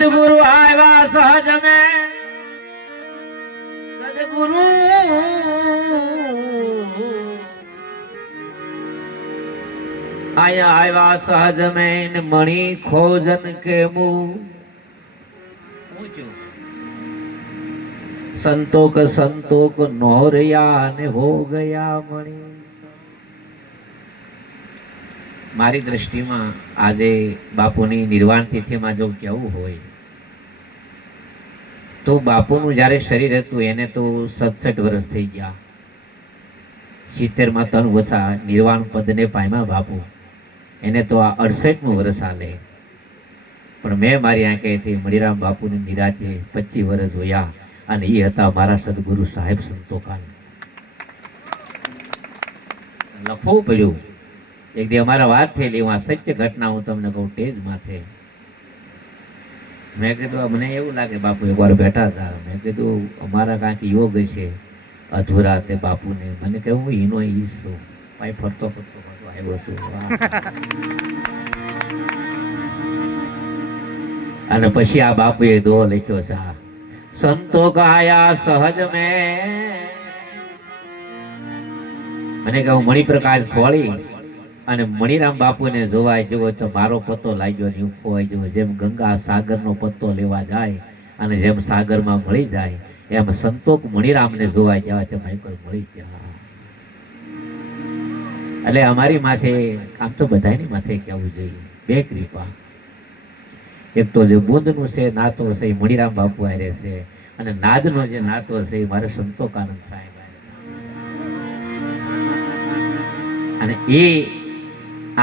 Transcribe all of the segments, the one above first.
સદગુરુ આવ્યા સહજ में સદગુરુ આયા આવ્યા સહજ में મણી ખોજન કે મું संतोक नोरया ने हो गया मणि। मारी दृष्टि में आज बापूनी निर्वाण तिथि में जो कहूं होय तो बापूनु जारे शरीर हतुं एने तो 67 वर्ष थई गया। 70 में 3 वसा निर्वाण पद ने पाम्या बापू एने तो आ 68 वर्ष आले। पण मैं मारी आंखेथी मणिराम बापूने निराते 25 वर्ष होया અને એ હતા મારા સદગુરુ સાહેબ સંતોકાન। લખવું પડ્યું એક દી અમારા વાત થયેલી એમાં સત્ય ઘટના હું તમને કહું ટેજ માથે। મેં કીધું મને એવું લાગે બાપુ એકવાર બેઠા હતા મેં કીધું અમારા કાંઈક યોગ છે અધૂરા તે બાપુને મને કહે હું ઈનો ઈશ છું ભાઈ ફરતો ફરતો ફરતો આવ્યો છું। અને પછી આ બાપુએ દોહો લખ્યો છે संतो गाया सहज में। मैंने कहा मणि प्रकाश खोली અને મણિરામ બાપુને જોવાય જેવો તો મારો પત્તો લાગ્યો ને ઉફોય જેવો જેમ ગંગા સાગરનો પત્તો લેવા જાય અને જેમ સાગરમાં મળી જાય એમ સંતોક મણિરામને જોવાય જેવા તે માઈકલ મળી ગયા। એટલે અમારી માથે આમ તો બધાની માથે કહેવું જોઈએ બે કૃપા। एक तो जो बूंदनु से नातो से मणिराम बापू आरे से अने नादनो जे नातो से मारे संतोकानंद साहेब अने ए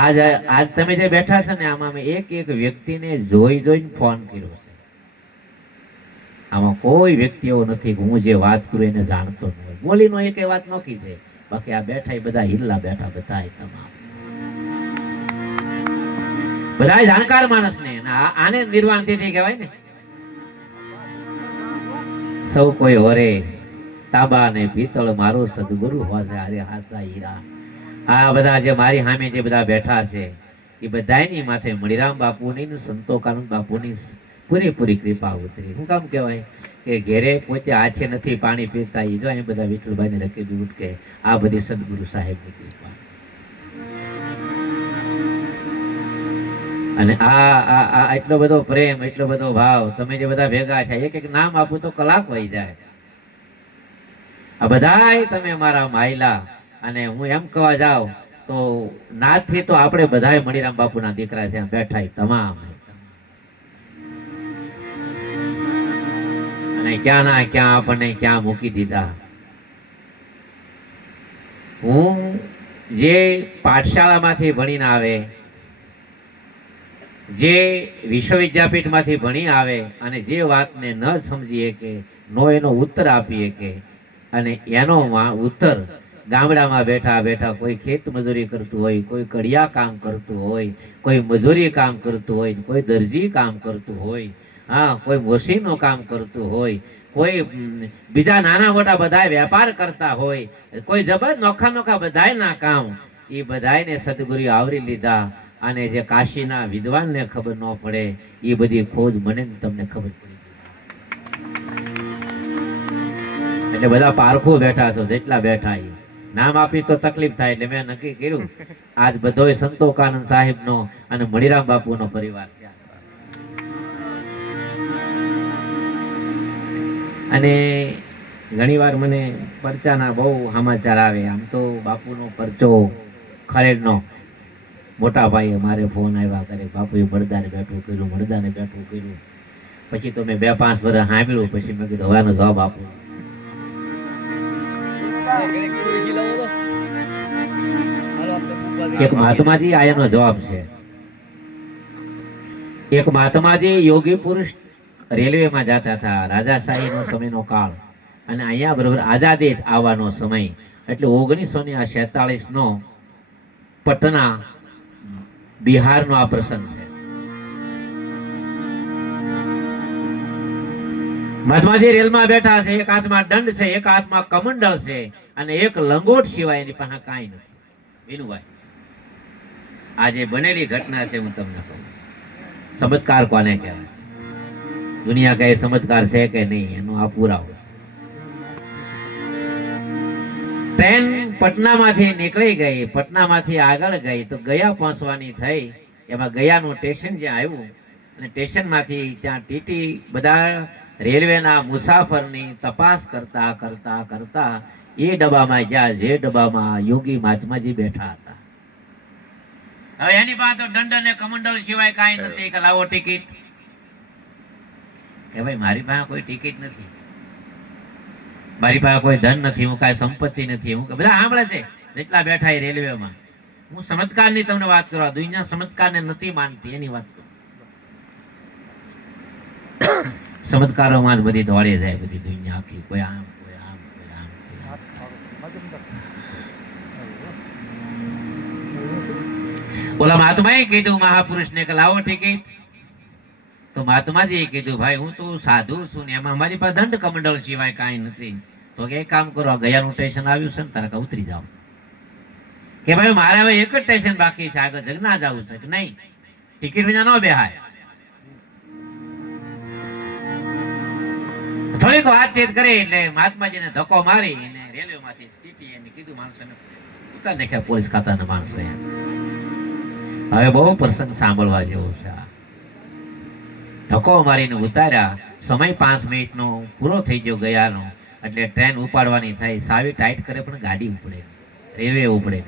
आज आज तमे जे बैठा छे ने आमा में एक एक व्यक्ति ने जोई जोईने फोन कर्यो छे। आमा कोई व्यक्ति एवो नथी कि हूँ जे वात करूं एने जाणतो न होय बोलीनो एके वात न कीधे बाकी आ बैठा बधा हिल्ला बैठा बधाय तमाम बधाय जाणकार मानस ने आने निर्वाण तिथि कहेवाय ने। सौ कोई होरे ताबा ने पीतल मारो सदगुरु होजे अरे हाचा हीरा। आ बधा जे मारी सामे जे बधा बैठा छे ए बधायनी माथे मणिराम बापूनी ने संतोकानंद बापूनी पूरी कृपा उतरी। हुं काम कहेवाय के घेरे पोचे आछे नथी पाणी पीता ई जो अहीं बधा विठलभाई ने लखी दी उठके आ बधी सदगुरु साहेबनी कृपा। અને આ આ એટલો બધો પ્રેમ એટલો બધો ભાવ તમે જે બધા ભેગા છે એક એક નામ આપું તો કલાક વહી જાય। આ બધાય તમે મારા માયલા અને હું એમ કહેવા જાઉં તો નાથથી તો આપણે બધાય મણિરામ બાપુના દીકરા છે બેઠા તમામ। અને ક્યાં ના ક્યાં આપણને ક્યાં મૂકી દીધા। હું જે પાઠશાળામાંથી ભણીને આવે जे विश्वविद्यापीठ मांथी भणी आवे अने जे वातने न समजी के नो एनो उत्तर आपी के अने एनो उत्तर गामडामां बेठा बेठा कोई खेत मजूरी करतुं होय कोई कड़िया काम करतुं होय कोई मजूरी काम करतुं होय कोई दर्जी काम करतुं होय हाँ कोई मशीनो काम करतुं होय कोई बीजा नाना मोटा बधाय व्यापार करता होय कोई जबर नोखा नोखा बधाय ना काम ई बधायने सद्गुरु आवरी लीधा। અને જે કાશીના વિદ્વાનને ખબર ન પડે એ બધી ખોજ મને તમને ખબર પડી એટલે બધા પારખો બેઠા છો જેટલા બેઠા એ નામ આપી તો તકલીફ થાય એટલે મેં નક્કી કર્યું આજ બધોય સંતોકાનંદ સાહેબનો અને મણિરામ બાપુનો પરિવાર છે। અને ઘણીવાર મને પરચાના બહુ સમાચાર આવે આમ તો બાપુનો પરચો ખરેડનો मोटा भाई मारे फोन आया करे बापू बड़दा ने बैठू कर्યું पछी तो मैं 2-5 वर्ष सांभळ्યું पछी मैं कीधुं हवेनो जवाब आपो। एक महात्मा जी आयानो जवाब छे। एक महात्मा जी योगी पुरुष रेलवे में जाता था राजाशाही नो समय नो काल अने अहींया बरोबर आजादी आववानो समय एटले 1946 नो पटना बिहार नो आ प्रसंग है। महात्मा जी रेल में बैठा है एक हाथ में दंड से एक हाथ में कमंडल से अने एक लंगोट सिवाय एनी पासे काई नथी। विनुभाई आज बनेली घटना से हूँ तमने कहूं चमत्कार कोने कहेवाय દુનિયા કઈ ચમત્કાર છે કે નહીં એનો આ પુરાવો છે. ટ્રેન પટનામાંથી નીકળી ગઈ, પટનામાંથી આગળ ગઈ તો ગયા પહોંચવાની થઈ. એમાં ગયાનું સ્ટેશન જ્યાં આવ્યું અને સ્ટેશનમાંથી ત્યાં ટીટી બધા રેલવેના મુસાફરની તપાસ કરતા કરતા કરતા એ ડબ્બામાં જ્યાં જે ડબ્બામાં યોગી મહાત્માજી બેઠા હતા. હવે એની પાસે તો દંડ અને કમંડળ સિવાય કાંઈ નથી કે લાવો ટિકિટ. કે ભાઈ મારી પાસે કોઈ ટિકિટ નથી, મારી પાસે કોઈ ધન નથી, હું કાંઈ સંપત્તિ નથી. હું બધા સાંભળે છે જેટલા બેઠા એ રેલવેમાં. હું ચમત્કારની તમને વાત કરવા, દુનિયા ચમત્કારને નથી માનતી એની વાત કરું. ચમત્કારોમાં જ બધી દોડી જાય બધી દુનિયા આખી. કોઈ આમ કોઈ આમ કોઈ આમ કોઈ આમ. ઓલા મહાત્માએ કીધું મહાપુરુષને કે લાવો ટિકિટ. તો મહાત્માજીએ કીધું ભાઈ હું તો સાધુ છું ને એમાં મારી પાસે દંડ કમંડળ સિવાય કાંઈ નથી. તો કે એક કામ કરો, આ ગયાનું સ્ટેશન આવ્યું છે ને તારે કે ઉતરી જાઓ. કે ભાઈ મારે હવે એક જ સ્ટેશન બાકી છે, આગળ જગના જવું છે કે નહીં, ટિકિટ વિના ન બેહાય. થોડીક વાતચીત કરી એટલે મહાત્માજીને ધક્કો મારી અને રેલવેમાંથી ટીટી એને કીધું માણસોને ઉતારી નાખ્યા, પોલીસ ખાતાના માણસો. હવે બહુ પ્રસંગ સાંભળવા જેવો છે. ધક્કો મારીને ઉતાર્યા. સમય 5 મિનિટનો પૂરો થઈ ગયો ગયાનો. એટલે ટ્રેન ઉપાડવાની થઈ. સાવી ટાઈટ કરે પણ ગાડી ઉપડે, રેલવે ઉપડે.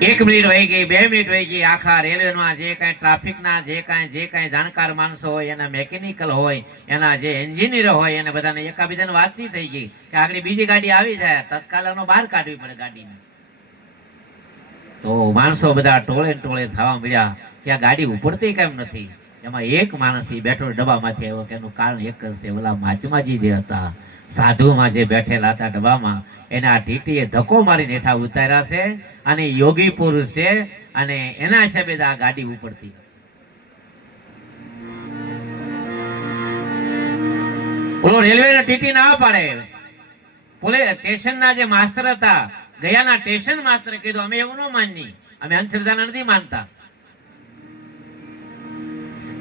1 મિનિટ વહી ગઈ, 2 મિનિટ વહી ગઈ. આખા રેલવેમાં જે કાંઈ ટ્રાફિકના જે કાંઈ જાણકાર માણસો હોય, એના મેકેનિકલ હોય, એના જે એન્જિનિયરો હોય, એને બધાને એકાબીજાને વાતચીત થઈ ગઈ કે આગળ બીજી ગાડી આવી જાય, તત્કાલનો બહાર કાઢવી પડે ગાડીને. તો માણસો બધા ટોળે ટોળે થવા મળ્યા કે આ ગાડી ઉપડતી કેમ નથી. એમાં એક માણસ બેઠો ડબ્બામાંથી આવ્યો કે એનું કારણ એક જ છે, ઓલા મહાત્માજી જે હતા સાધુમાં જે બેઠેલા હતા ડબ્બામાં, એને આ ટીટીએ ધક્કો મારીને હેઠા ઉતાર્યા છે અને યોગી પુરુષ છે અને એના હિસાબે આ ગાડી ઉપડતી નથી. ઓલો રેલવેના ટીટી ના પાડે. પોલીસ સ્ટેશનના જે માસ્ટર હતા, ગયાના સ્ટેશન માસ્ટરે કીધું અમે એવું ન માનીએ, અમે અંધશ્રદ્ધાને નથી માનતા.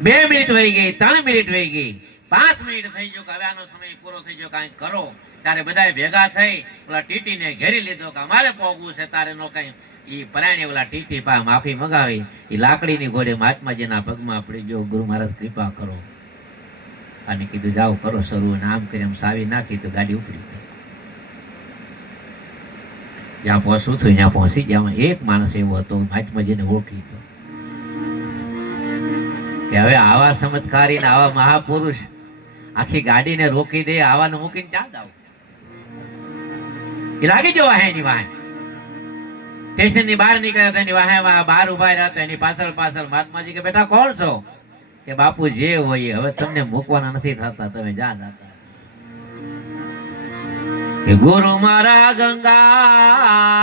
2 મિનિટ વહી ગઈ, 3 મિનિટ વહી ગઈ, 5 મિનિટ થઈ ગયો કે હવે આનો સમય પૂરો થઈ ગયો, કાંઈક કરો. ત્યારે બધા ભેગા થઈ ઓલા ટીટીને ઘેરી લીધો કે અમારે પોગવું છે, તારે નો કઈ. એ પરાયણે ઓલા ટીટી પાસે માફી મંગાવી. એ લાકડીની ઘોડે મહાત્માજીના પગમાં પડી ગયો, ગુરુ મહારાજ કૃપા કરો. અને કીધું જાઓ કરો શરૂ. અને આમ કરી આમ સાવી નાખી તો ગાડી ઉપડી ગઈ. જ્યાં પહોંચવું થયું ત્યાં પહોંચી ગયા. એક માણસ એવો હતો મહાત્માજીને ઓળખી ગયો કે હવે આવા ચમત્કારી ને આવા મહાપુરુષ આખી ગાડીને રોકી દે, આવાને મૂકીને ચાલ આવ. એ લાગી ગયો વાહે ની વાહે. સ્ટેશન ની બહાર નીકળ્યા હતા, એની વાહે બહાર ઉભા રહ્યા હતા. એની પાછળ પાછળ મહાત્માજી કે બેટા કોણ છો? કે બાપુ જે હોય હવે તમને મૂકવાના નથી થતા, તમે જા જાતા. કે ગુરુ મારા ગંગા,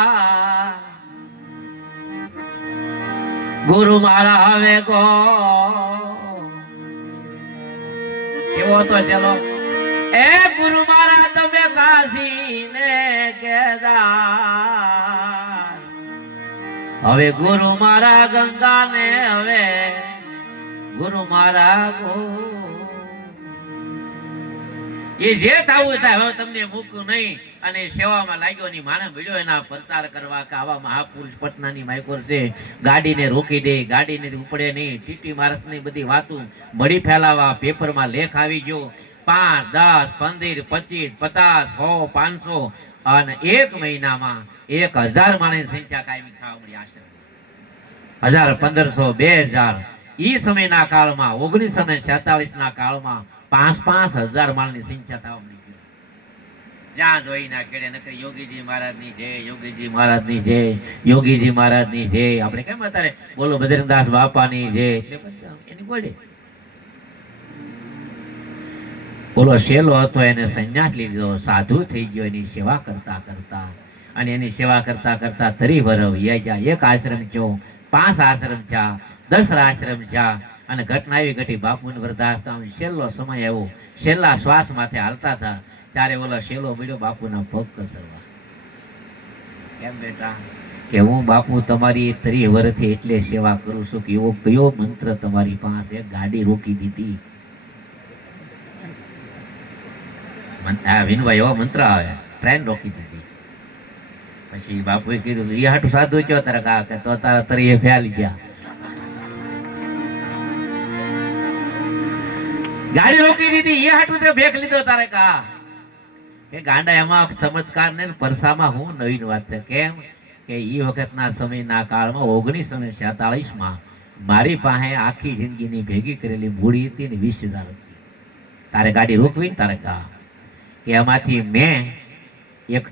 ગુરુ મારા હવે કો એવો તો ચલો. એ ગુરુ મારા તમે કાશી ને કેદાર, હવે ગુરુ મારા ગંગા ને હવે ગુરુ મારા ગો. એ જે થવું થાય હવે તમને મૂકું નહીં. અને સેવામાં લાગ્યો ની માણસ મળ્યો એના પ્રચાર કરવા કે આવા મહાપુરુષ પટનાની માયકોર છે, ગાડીને રોકી દે, ગાડીને ઉપડે નહીં. ટીટી માણસની બધી વાતો મળી ફેલાવા. પેપરમાં લેખ આવી ગયો. 5, 10, 15, 25, 50, 100, 500 અને 1 મહિનામાં 1000 માણસની સંખ્યા કાયમી થવા મળી. આશ્રમ 1000, 1500, 2000. ઈ સમયના કાળમાં 1947 ના કાળમાં 5,000 માણસની સંખ્યા થવા મળી. જ્યાં જોઈ ના કેડે નકર યોગીજી મહારાજની જય, યોગીજી મહારાજની જય, યોગીજી મહારાજની જય. આપણે કેમ અત્યારે બોલો બજરંગદાસ બાપાની જય, એની બોલે. બોલો શેલો હતો એને સંન્યાસ લીધો, સાધુ થઈ ગયો એની સેવા કરતા કરતા. અને એની સેવા કરતા કરતા તરી વરવ યા. 1 આશ્રમ છો, 5 આશ્રમ છે, 10 આશ્રમ છે. અને ઘટના એવી ઘટી, બાપુને વૃદ્ધાશ્રમ છેલ્લો સમય આવ્યો, છેલ્લા શ્વાસ માથે હાલતા હતા ત્યારે ઓલો શેલો મળ્યો બાપુના પગ કસરવા. કેમ બેટા? કે હું બાપુ તમારી 30 વર્ષથી એટલે સેવા કરું છું કે એવો કયો મંત્ર તમારી પાસે ગાડી રોકી દીધી? વિનુભાઈ એવો મંત્ર આવે, ટ્રેન રોકી દીધી. પછી બાપુએ કીધું એ હાટું સાધુ ચો તારે કા કે તો તારા તરીએ ફેલી ગયા. ગાડી રોકી દીધી એ હાટું તે ભેખ લીધો તારે કા કે ગાંડા એમાં ચમત્કાર ને પરસામાં હું નવીન વાત છે. કેમ કે એ વખતના સમયના કાળમાં 1947માં મારી પાસે આખી જિંદગીની ભેગી કરેલી મૂડી હતી ને 20,000 હતી. તારે ગાડી રોકવી ને તારે કા કે એમાંથી મેં એક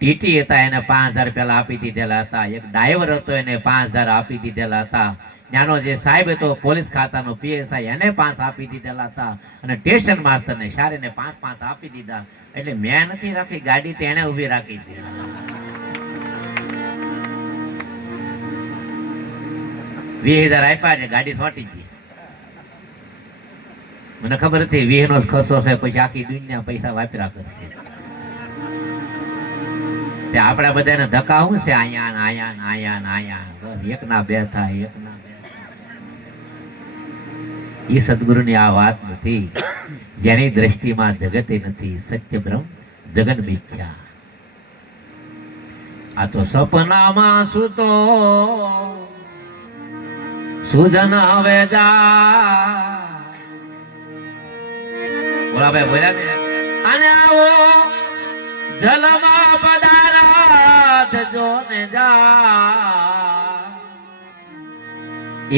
ટીટી હતા એને 5,000 પહેલા આપી દીધેલા હતા, એક ડ્રાઈવર હતો એને 5,000 આપી દીધેલા હતા, ત્યાંનો જે સાહેબ હતો પોલીસ ખાતાનો પીએસઆઈ એને 5 આપી દીધેલા હતા, અને સ્ટેશન માસ્ટરને શારીને 5 આપી દીધા. એટલે મેં નથી રાખી ગાડી, તેને ઊભી રાખી હતી. 20,000 આપ્યા ને ગાડી સોંટી ગઈ. મને ખબર હતી 20 નો ખર્ચો છે, પછી આખી દુનિયા પૈસા વાપર્યા કરશે. આપડા બધાને ધક્કા શું છે? આયા બસ એક ના બે થાય, એક ના બે. એ સદગુરુની આ વાત નથી, જેની દ્રષ્ટિમાં જગતે નથી, સત્ય બ્રહ્મ જગન મિથ્યા. આ તો સપનામાં સૂતો સુજન હવે જા. બોલા ભાઈ બોલ્યા ને. અને આવો જલમાં પદાર્થ જોને જા,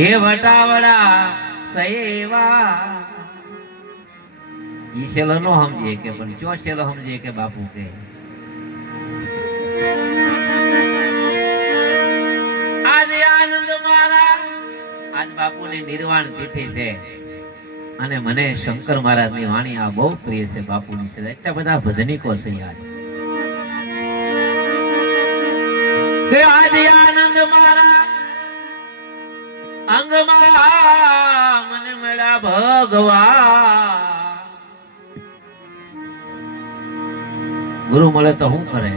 એ વટાવડા સેવા. ઈ શેલો નો સમજીએ કે, પણ જો શેલો સમજીએ કે બાપુ કે આજે આનંદ મારા, આજ બાપુની નિર્વાણ તિથિ છે અને મને શંકર મહારાજની વાણી આ બહુ પ્રિય છે. બાપુની છે એટલા બધા ભજનીકો છે યાર કે આજે આનંદ મારા અંગમાં મને મળ્યા ભગવાન. ગુરુ મળે તો શું કરે?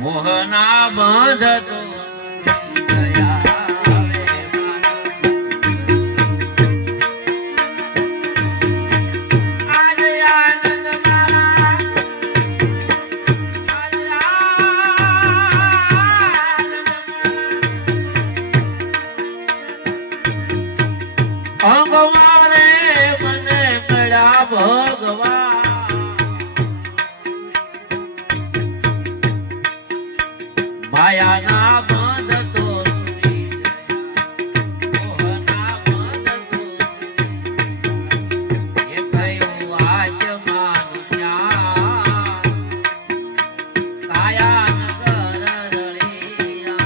મોહના બંધ તો માયાના બંધ તો મોહના બંધ તો એ થયું આત્માનું જ્ઞાન. કાયા નગર રળિયા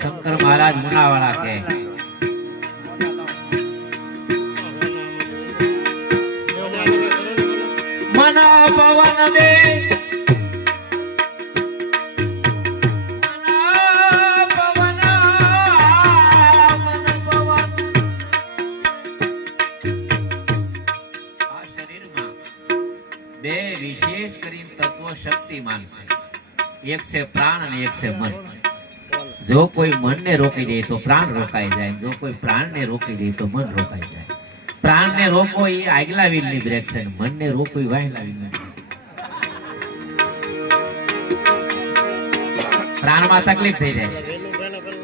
શંકર મહારાજ મુનાવાળા કે મન પવન બે શક્તિમાન છે. એક છે પ્રાણ અને એક છે મન. જો કોઈ મનને રોકી દે તો પ્રાણ રોકાઈ જાય, જો કોઈ પ્રાણને રોકી દે તો મન રોકાઈ જાય. પ્રાણને રોકો એ આગલા વ્હીલની બ્રેક છે, મનને રોકો એ વાયલા વ્હીલની બ્રેક. પ્રાણમાં તકલીફ થઈ જાય,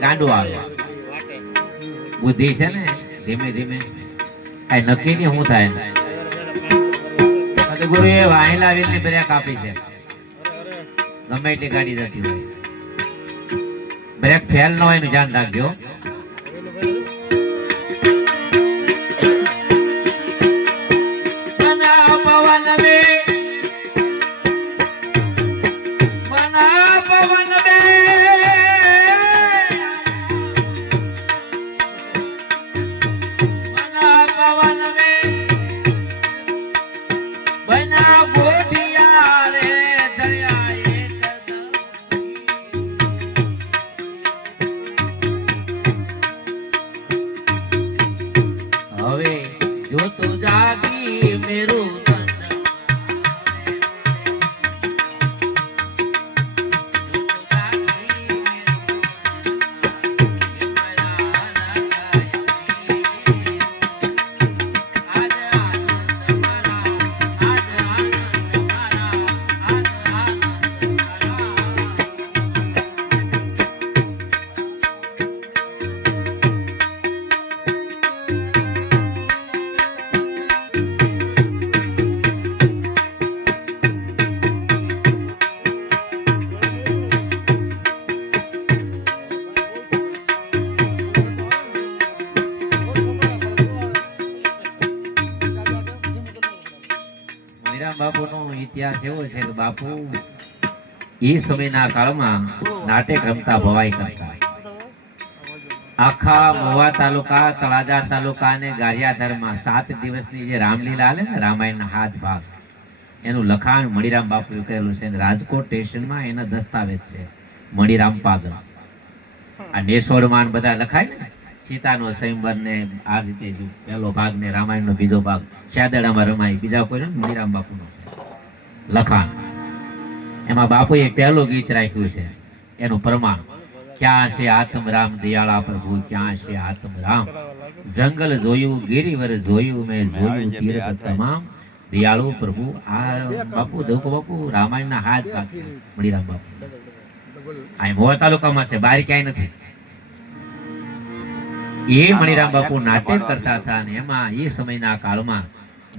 ગાંડું આવે. બુદ્ધિ છે ને ધીમે ધીમે કઈ નક્કી નહીં શું થાય. ગુરુ એ વાહેલા વ્હીલની બ્રેક આપી છે. ગમે એટલી ગાડી જતી હોય, બ્રેક ફેલ ન હોય એનું ધ્યાન રાખજો. બાપુનો ઇતિહાસ એવો છે કે બાપુ એ સમયના કાળમાં નાટક રમતા ભવાઈ કરતા. આખા મહુવા તાલુકા, તળાજા તાલુકા અને ગારિયાધારમાં 7 દિવસની જે રામલીલા હાલે ને, રામાયણના 7 ભાગ, એનું લખાણ મણિરામ બાપુએ કરેલું છે. રાજકોટ સ્ટેશનમાં એના દસ્તાવેજ છે, મણિરામ પાગલ. આ નેસોડમાં બધા લખાય ને, સીતાનો સ્વયંવર ને આ રીતે પહેલો ભાગ ને રામાયણનો બીજો ભાગ શાદડામાં રમાય, બીજા કોઈ મણિરામ બાપુનો લખાણ. એમાં બાપુએ પહેલું ગીત રાખ્યું છે, એનું પ્રમાણ. ક્યાં છે આત્મ રામ દયાળા પ્રભુ, ક્યાં છે આત્મ રામ. જંગલ જોયું, ગિરિવર જોયું, મેં જોયું તીર્થ તમામ, દયાળુ પ્રભુ. આ બાપુ દુઃખ બાપુ રામાયણના 7 ભાગ મણિરામ બાપુ. આ મોવા તાલુકામાં છે, બહાર ક્યાંય નથી. એ મણિરામ બાપુ નાટક કરતા હતા અને એમાં એ સમયના કાળમાં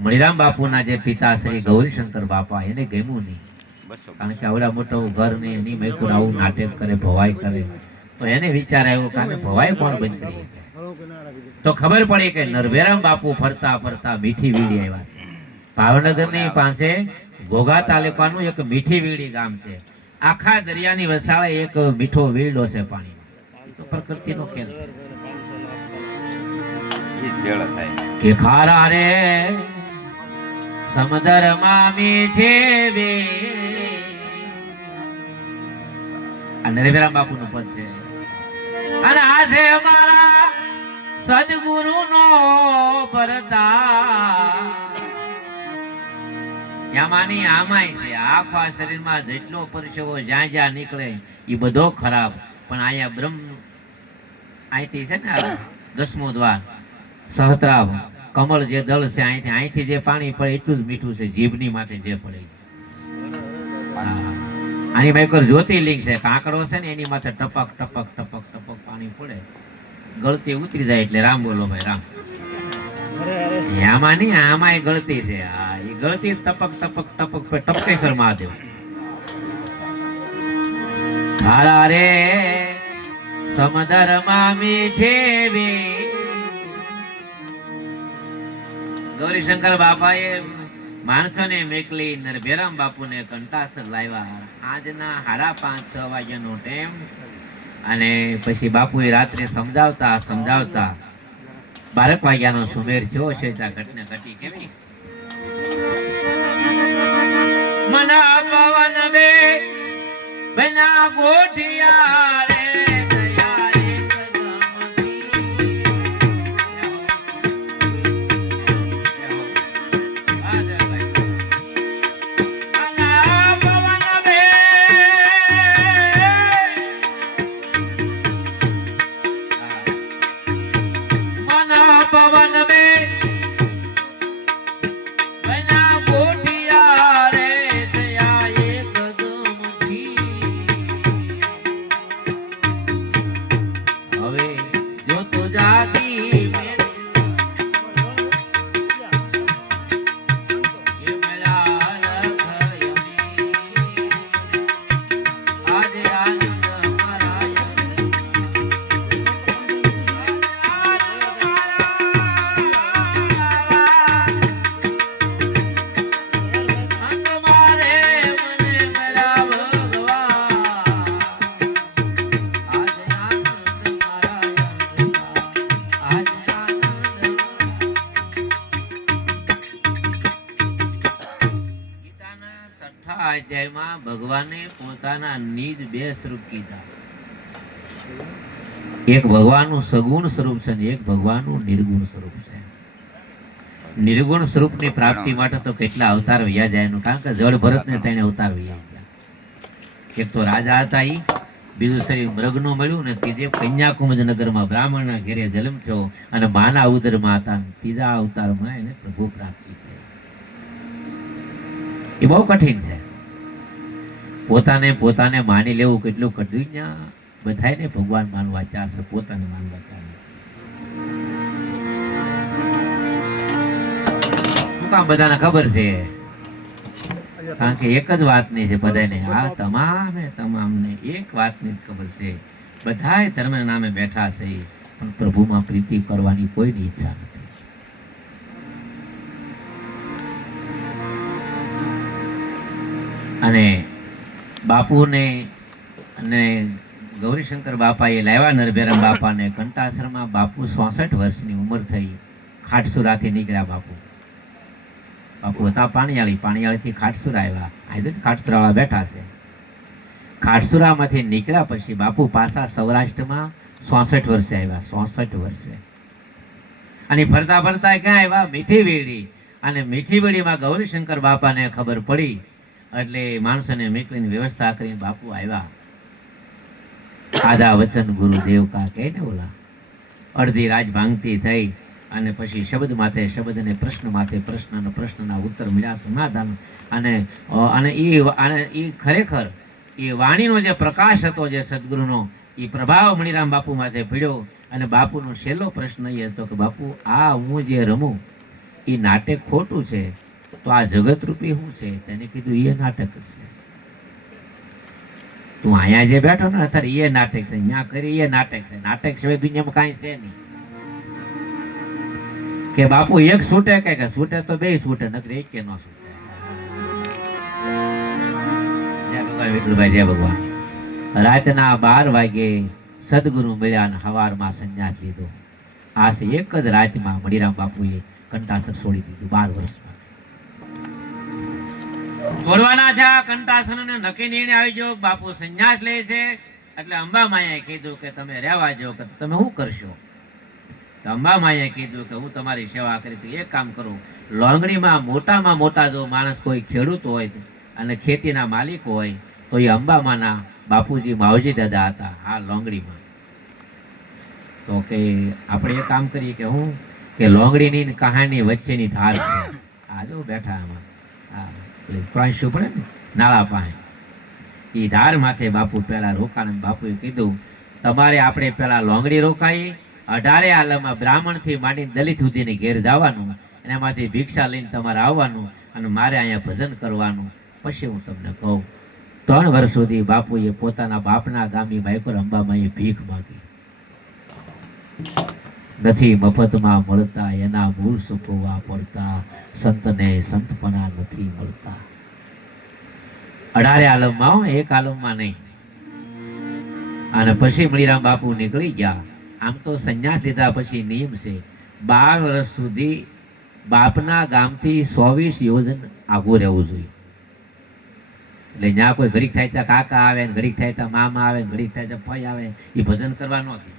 મણિરામ બાપુના જે પિતા શ્રી ગૌરીશંકર બાપા, એને ગમ્યું નહીં. કારણ કે આવડા મોટો ઘર ને એની મેકુર આવું નાટક કરે, ભવાઈ કરે, તો એને વિચાર આવ્યો કે ભવાઈ કોણ બંધ કરી શકે. તો ખબર પડી કે નરભેરામ બાપુ ફરતા ફરતા મીઠી વીડી આવ્યા છે. ભાવનગરની પાસે ઘોઘા તાલુકાનું એક મીઠી વીડી ગામ છે. આખા દરિયાની વસાળે એક મીઠો વીડો છે પાણીમાં. તો પ્રકૃતિનો ખેલ કે ખારા રે સમુદ્રમાં મીઠે વે. આ નરેન્દ્રરામ બાપુનું પદ છે. અને આ છે મારા સદગુરુનો પરતા. આમાંની આમાંય છે. આખા શરીરમાં જેટલો પરસેવો જ્યાં જ્યાં નીકળે એ બધો ખરાબ. પણ અહીંયા બ્રહ્મ અહીંથી છે ને 10મું દ્વાર સહસ્ત્રાવ કમળ જે દળ છે, અહીંથી જે પાણી પડે એટલું જ મીઠું છે જીભની માથે જે પડે. આની બાઈકર જ્યોતિર્લિંગ છે, કાંકરો છે ને એની માથે ટપક ટપક ટપક ટપક પાણી પડે, ગળતી ઉતરી જાય એટલે રામ બોલો ભાઈ રામ. આમાં નહીં, આમાં ગળતી છે. એ ગળતી ટપક ટપક ટપક ટપકેશ્વર મહાદેવ. ખારા રે સમુદ્રમાં મીઠે વે. ગૌરીશંકર બાપાએ માણસોને મેકલી નરભેરામ બાપુને કંટાસર લાવ્યા. આજના 5:30-6 વાગ્યાનો ટાઈમ. અને પછી બાપુએ રાત્રે સમજાવતા 12 વાગ્યાનો સુમેર થયો છે. ત્યાં ઘટના ઘટી કેવી. મના પવન બે બના ગોઠિયા રે. અધ્યાયમાં ભગવાને પોતાના નિજ બે સ્વરૂપ કીધા. એક ભગવાનનું સગુણ સ્વરૂપ છે ને એક ભગવાનનું નિર્ગુણ સ્વરૂપ છે. નિર્ગુણ સ્વરૂપની પ્રાપ્તિ માટે તો કેટલા અવતાર વયા જાય એનું, કારણ કે જળ ભરતને તેને અવતાર વયા ગયા. એક તો રાજા હતા ઈ, બીજું શરીર મૃગનું મળ્યું ને ત્રીજે કન્યાકુમારી નગરમાં બ્રાહ્મણના ઘેરે જન્મ થયો અને માના ઉદરમાં હતા. ત્રીજા અવતારમાં એને પ્રભુ પ્રાપ્તિ થઈ. એ બહુ કઠિન છે. પોતાને માની લેવું કેટલું કઠિન. બધાને ભગવાન માનવા ચાર છે, પોતાને માનવા ચાર નથી. શું કામ બધાને ખબર છે? કારણ કે એક જ વાતની છે બધાને, આ તમામને એક વાતની જ ખબર છે. બધાય ધર્મના નામે બેઠા છે પણ પ્રભુમાં પ્રીતિ કરવાની કોઈની ઈચ્છા નથી. અને બાપુને અને ગૌરીશંકર બાપાએ લાવ્યા નરભેરમ બાપાને કંટાશ્રમમાં. બાપુ 66 વર્ષની ઉંમર થઈ. ખાટસુરાથી નીકળ્યા બાપુ. બાપુ હતા પાણીયાળીથી ખાટસુરા આવ્યા. આજે ખાટસુરાવાળા બેઠા છે. ખાટસુરામાંથી નીકળ્યા પછી બાપુ પાછા સૌરાષ્ટ્રમાં 66 વર્ષે આવ્યા. 66 વર્ષે અને ફરતા ફરતા ક્યાં આવ્યા? મીઠી વેડી. અને મીઠી વેડીમાં ગૌરીશંકર બાપાને ખબર પડી એટલે માણસોને મોકલીને વ્યવસ્થા કરીને બાપુ આવ્યા. આધા વચન ગુરુદેવ કા કહે ને ઓલા, અડધી રાજ ભાંગતી થઈ અને પછી શબ્દ માથે શબ્દ અને પ્રશ્ન માથે પ્રશ્ન અને પ્રશ્નના ઉત્તર મળ્યા, સમાધાન. અને એ ખરેખર એ વાણીનો જે પ્રકાશ હતો, જે સદગુરુનો એ પ્રભાવ મણિરામ બાપુ માથે પડ્યો. અને બાપુનો છેલ્લો પ્રશ્ન એ હતો કે બાપુ, આ હું જે રમું એ નાટક ખોટું છે તો આ જગતરૂપી શું છે? તેને કીધું એ નાટક છે. તું અહીંયા જે બેઠો ને અત્યારે એ નાટક છે, અહીંયા કરી એ નાટક છે. નાટક સિવાય દુનિયામાં કાંઈ છે નહીં. કે બાપુ એક છૂટે કે છૂટે તો બે છૂટે, નકર એક કે ન છૂટે. જય ભગવાન વિઠ્ઠલભાઈ, જય ભગવાન. રાતના 12 વાગે સદગુરુ મળ્યા અને સવારમાં સંન્યાસ લીધો. આ છે એક જ રાતમાં મણિરામ બાપુએ કંટાસર છોડી દીધું. 12 વર્ષમાં છોડવાના છે કંટાસર ને નક્કી નિર્ણય આવી ગયો. બાપુ સંન્યાસ લે છે એટલે અંબા માયાએ કીધું કે તમે રહેવા જાઓ, કે તમે શું કરશો? તો અંબા માયાએ કીધું કે હું તમારી સેવા કરી. તો એક કામ કરું, લોંગણીમાં મોટામાં મોટા જો માણસ કોઈ ખેડૂત હોય અને ખેતીના માલિક હોય તો એ અંબામાના બાપુજી માવજી દાદા હતા આ લોંગડીમાં. તો કે આપણે એ કામ કરીએ કે હું કે લોંગડીની કહાની વચ્ચેની ધાર છે. આ જો બેઠા આમાં, હા ફ્રાંસું પડે ને નાળા પાસે, એ ધાર માથે બાપુ પહેલા રોકાણ. બાપુએ કીધું તમારે આપણે પહેલા લોંગડી રોકાઈએ, 18 આલમમાં બ્રાહ્મણથી માંડીને દલિત સુધીને ઘેર જવાનું, અને એમાંથી ભિક્ષા લઈને તમારે આવવાનું અને મારે અહીંયા ભજન કરવાનું. પછી હું તમને કહું. 3 વર્ષ સુધી બાપુએ પોતાના બાપના ગામની બાઈકોર અંબામાએ ભીખ માગી. નથી મફતમાં મળતા એના મૂળ સુકવવા પડતા, સંતને સંતપણા નથી મળતા. 18 આલમમાં, એક આલમમાં નહીં. અને પછી મણિરામ બાપુ નીકળી ગયા. આમ તો સંન્યાસ લીધા પછી નિયમ છે 12 વર્ષ સુધી બાપના ગામથી 24 યોજન આઘું રહેવું જોઈએ. એટલે ત્યાં કોઈ ઘડીક થાય ત્યાં કાકા આવે ને ઘડીક થાય ત્યાં મામા આવે ને ઘડીક થાય ત્યાં ફઈ આવે, એ ભજન કરવા નહોતી.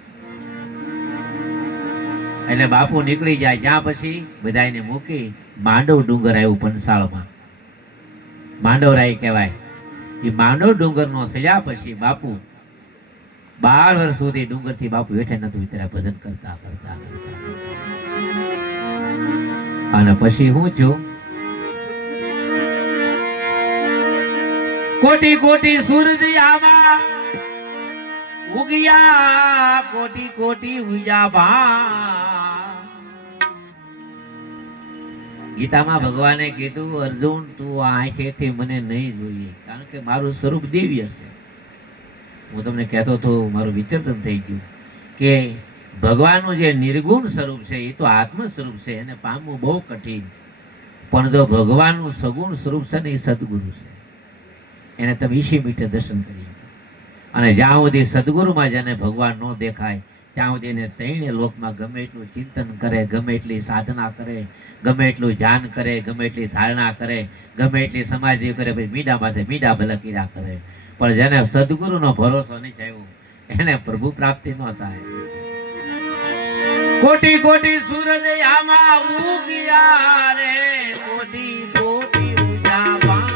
એટલે બાપુ નીકળી જાય. જ્યાં પછી બધાને મૂકી માંડવ ડુંગર આવ્યું પંસાળમાં. માંડવરાય કહેવાય. એ માંડવ ડુંગરનો સળ્યા પછી બાપુ 12 વર્ષ સુધી ડુંગરથી બાપુ હેઠે નતું ઉતર્યા, ભજન કરતા કરતા કરતા. અને પછી હું છું, કોટી કોટી સૂરજ આમાં ઉગિયા, કોટી કોટી ઉજ્યા ભા. ગીતામાં ભગવાને કીધું, અર્જુન તું આંખેથી મને નહીં જોઈએ, કારણ કે મારું સ્વરૂપ દિવ્ય છે. હું તમને કહેતો હતો, મારું વિચિંતન થઈ ગયું કે ભગવાનનું જે નિર્ગુણ સ્વરૂપ છે એ તો આત્મ સ્વરૂપ છે, એને પામવું બહુ કઠિન. પણ જો ભગવાનનું સગુણ સ્વરૂપ છે ને એ સદગુરુ છે, એને તમે ઈસી મીટે દર્શન કરી. અને જ્યાં સુધી સદગુરુમાં જેને ભગવાન ન દેખાય ત્યાં સુધી એને ત્રણે લોકમાં ગમે એટલું ચિંતન કરે, ગમે એટલી સાધના કરે, ગમે એટલું ધ્યાન કરે, ગમે એટલી ધારણા કરે, ગમે એટલી સમાધિ કરે, પછી મીડા માથે મીડા ભલકીરા કરે, પણ જેને સદગુરુનો ભરોસો નહીં થયો એને પ્રભુ પ્રાપ્તિ ન થાય. કોટી કોટી સૂરજ આમાં ઉગ્યા રે, કોટી કોટી ઉજાવા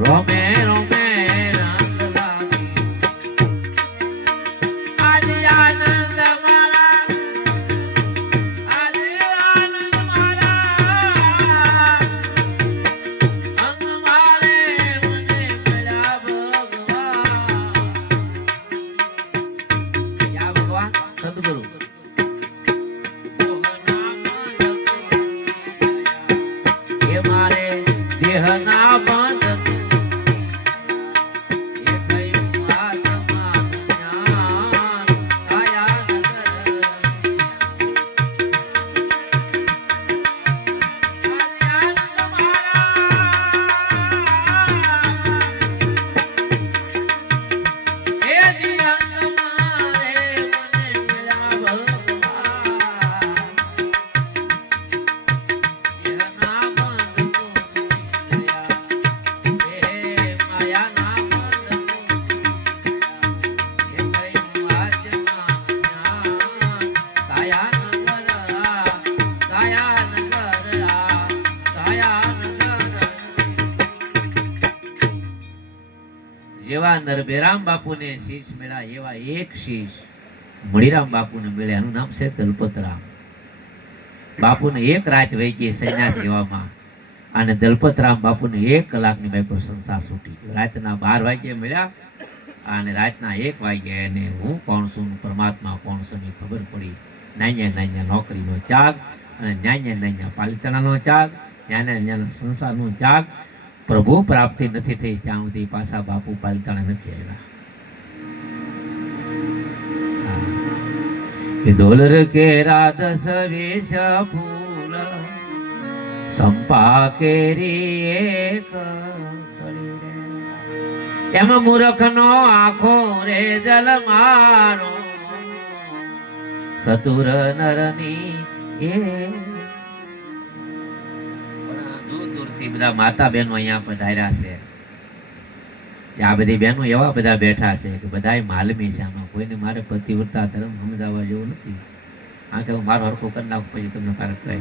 રોમે રોમે રંગ લાગ્યો, આજે આનંદ મારા, આજે આનંદ મારા, અંગ મારે મને મળ્યા ભગવાન. ક્યાં ભગવાન? સદગુરુ. એ મારે દેહના બંધ જેવા નરભેરામ બાપુને શીશ મળ્યા એવા એક શીશ મણીરામ બાપુને મળ્યા, એનું નામ છે દલપતરામ. બાપુને એક રાત વહી ગઈ સંન્યાસ લેવામાં, અને દલપતરામ બાપુને 1 કલાકની માઇક્રો સંસાર છૂટી. રાતના 12 વાગ્યે મળ્યા અને રાતના 1 વાગ્યે એને હું કોણ છું, પરમાત્મા કોણ છું ની ખબર પડી. નાન્યા નાન્યા નોકરીનો ત્યાગ અને નાન્યા નાન્યા પાલિતાણાનો ત્યાગ, નાના નાના સંસારનો ત્યાગ. પ્રભુ પ્રાપ્તિ નથી થઈ ત્યાં સુધી પાછા બાપુ પાલિતાણા નથી આવ્યા. કે ડોલર કેરા 10 વેશ ફૂલ સંપા કેરી એક એમ મૂર્ખનો આંખો રે જલ મારો સતુર નરની એ. બધા માતા બહેનો અહીંયા પધાર્યા છે. આ બધી બહેનો એવા બધા બેઠા છે કે બધા માલમી છે. આમાં કોઈને મારે પતિવ્રતા ધર્મ સમજાવવા જેવું નથી. આ કે હું મારો હરખો કરી નાખું પછી તમને ફરક કહે.